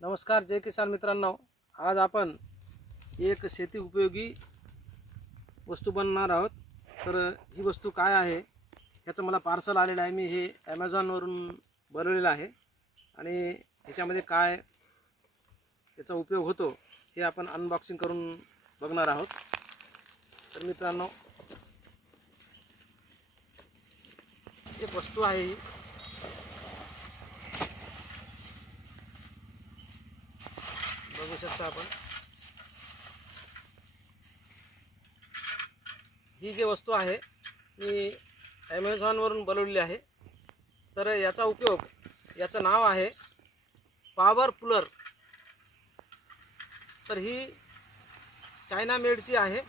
नमस्कार जय किसान मित्रांनो. आज आपण एक शेती उपयोगी वस्तू बनवणार आहोत. तर ही वस्तू काय आहे ह्याचं मला पार्सल आलेलं आहे. मी हे ॲमेझॉनवरून बनवलेलं आहे. आणि ह्याच्यामध्ये काय याचा उपयोग होतो हे आपण अनबॉक्सिंग करून बघणार आहोत. तर मित्रांनो एक वस्तू आहे ही. बघू शकता आपण. ही जी वस्तू आहे मी ॲमेझॉनवरून बनवलेली आहे. तर याचा उपयोग याचं नाव आहे पॉवर पुलर तर ही चायना मेडची आहे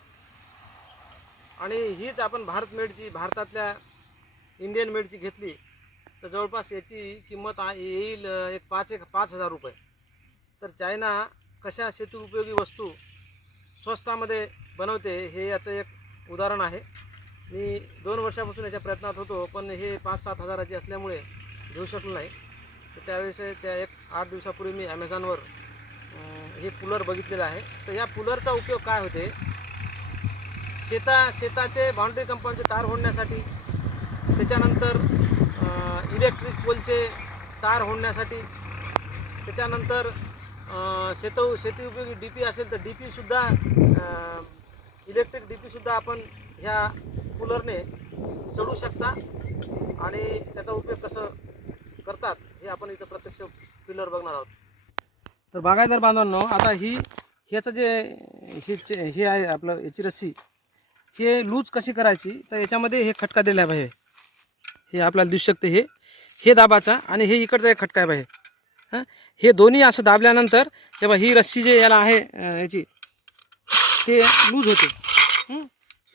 आणि हीच आपण भारत मेडची भारतातल्या इंडियन मेडची घेतली. तर जवळपास याची किंमत येईल एक पाच एक पाच हजार रुपये. तर चायना कशा शेती उपयोगी वस्तू स्वस्तामध्ये बनवते हे याचं एक उदाहरण आहे. मी दोन वर्षापासून याच्या प्रयत्नात होतो पण हे पाच सात हजाराचे असल्यामुळे घेऊ शकलो नाही. तर त्यावेळेस त्या एक आठ दिवसापूर्वी मी ॲमेझॉनवर हे कूलर बघितलेलं आहे. तर या कूलरचा उपयोग काय होते? शेता शेताचे बाउंड्री कंपाऊंडचे तार होण्यासाठी त्याच्यानंतर इलेक्ट्रिक पोलचे तार होण्यासाठी त्याच्यानंतर शेत शेती उपयोगी डी पी असेल तर डी पीसुद्धा इलेक्ट्रिक डी पीसुद्धा आपण ह्या कूलरने चढू शकता. आणि त्याचा उपयोग कसं करतात हे आपण इथं प्रत्यक्ष पिलर बघणार आहोत. तर बागायदार बांधवांनो आता ही ह्याचं जे हे हे आहे आपलं याची रस्सी हे लूज कशी करायची? तर याच्यामध्ये हे खटका दिला आहे हे आपल्याला दिसू शकते हे. हे दाबाचा आणि हे इकडचा एक खटका आहे हां? हे दोन्ही असं दाबल्यानंतर तेव्हा ही रस्सी जे याला आहे याची ते लूज होते. ही?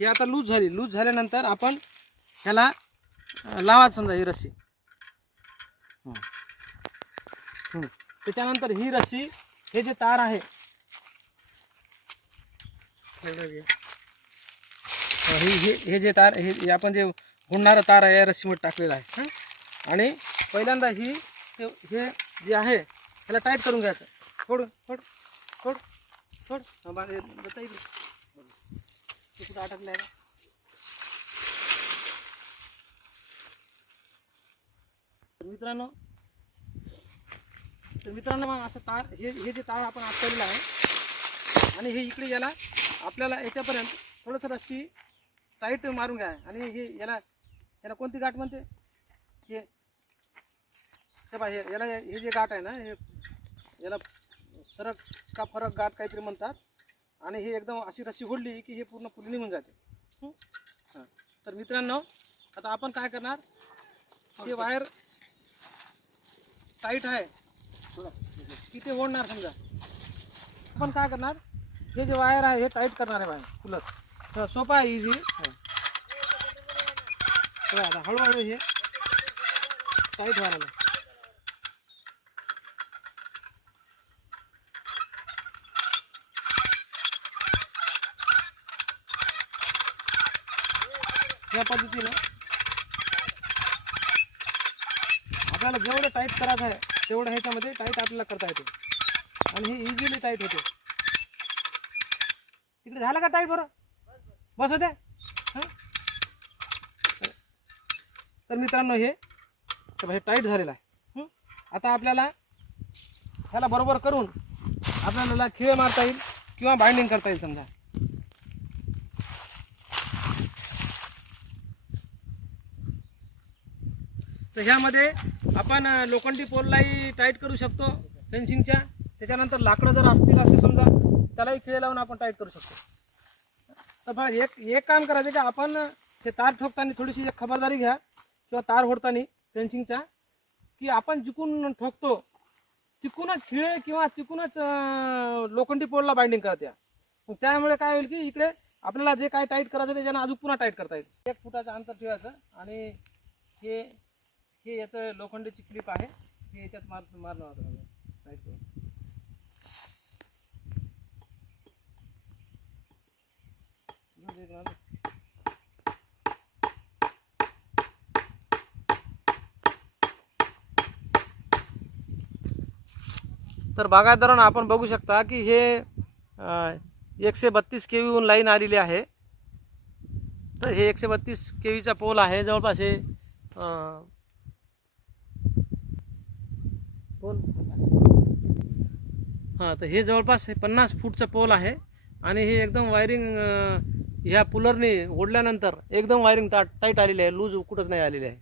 हे आता लूज झाली. लूज झाल्यानंतर आपण ह्याला लावा समजा ही रस्सी. त्याच्यानंतर ही रस्सी हे जे तार आहे हे हे हे जे तार हे आपण जे होणारं तार आहे या रस्सीमध्ये टाकलेलं आहे. आणि पहिल्यांदा ही हे जे आहे ह्याला टाईट करून घ्यायचं. फोड फोड फोड. फोड बाकी हे बता इकडे. कुठं अटकलं आहे तर मित्रांनो तर मित्रांनो मग असं तार हे हे जे तार आपण आटकलेलं आहे आणि हे इकडे याला आपल्याला याच्यापर्यंत थोडंसं रस्सी टाईट मारून घ्या. आणि हे याला याला कोणती गाठ म्हणते? हे हे पहा हे याला हे जे गाठ आहे ना हे याला सरक का फरक गाठ काहीतरी म्हणतात. आणि हे एकदम अशी रस्सी ओढली की हे पूर्ण फुल निघून जाते. हां. तर मित्रांनो आता आपण काय करणार? हे वायर टाईट आहे. की ते ओढणार समजा? आपण काय करणार? हे जे वायर आहे हे टाईट करणार आहे वायर फुलत सोपा आहे इझी आता हळूहळू हे टाईट व्हायला या पद्धतीनं आपल्याला जेवढं टाईट करायचं आहे तेवढं ह्याच्यामध्ये टाईट आपल्याला करता येते. आणि हे इझिली टाईट होते. तिकडे झालं का टाईट बरं? बस होते तर- मित्रांनो हे तर हे टाईट झालेलं आहे. आता आपल्याला ह्याला बरोबर करून आपल्याला खिळे मारता येईल किंवा बाइंडिंग करता येईल समजा. तर ह्यामध्ये आपण लोखंडी पोललाही टाईट करू शकतो फेन्सिंगच्या त्याच्यानंतर लाकडं जर असतील असं समजा त्यालाही खिळे लावून आपण टाईट करू शकतो. तर बघा एक एक काम करायचं की आपण ते तार ठोकताना थोडीशी एक खबरदारी घ्या किंवा तार ओढताना फेन्सिंगचा की आपण जिकून ठोकतो तिकूनच खिळे किंवा तिकूनच लोखंडी पोलला बाइंडिंग करत या मग त्यामुळे काय होईल की इकडे आपल्याला जे काय टाईट करायचं त्याच्यानं अजून पुन्हा टाईट करता येईल. एक फुटाचं अंतर ठेवायचं आणि हे हे याचं लोखंडीची क्लिप आहे. हे याच्यात मार मारणार होतं मला तर बागायदारण आपण बघू शकता की हे एकशे बत्तीस केवीहून लाईन आलेली आहे. तर हे एकशे बत्तीस केवीचा पोल आहे. जवळपास हे पोल हां तर हे जवळपास हे पन्नास फूटचं पोल आहे. आणि हे एकदम वायरिंग ह्या पुलरने ओढल्यानंतर एकदम वायरिंग टा टाईट आलेली आहे. लूज कुठंच नाही आलेली आहे.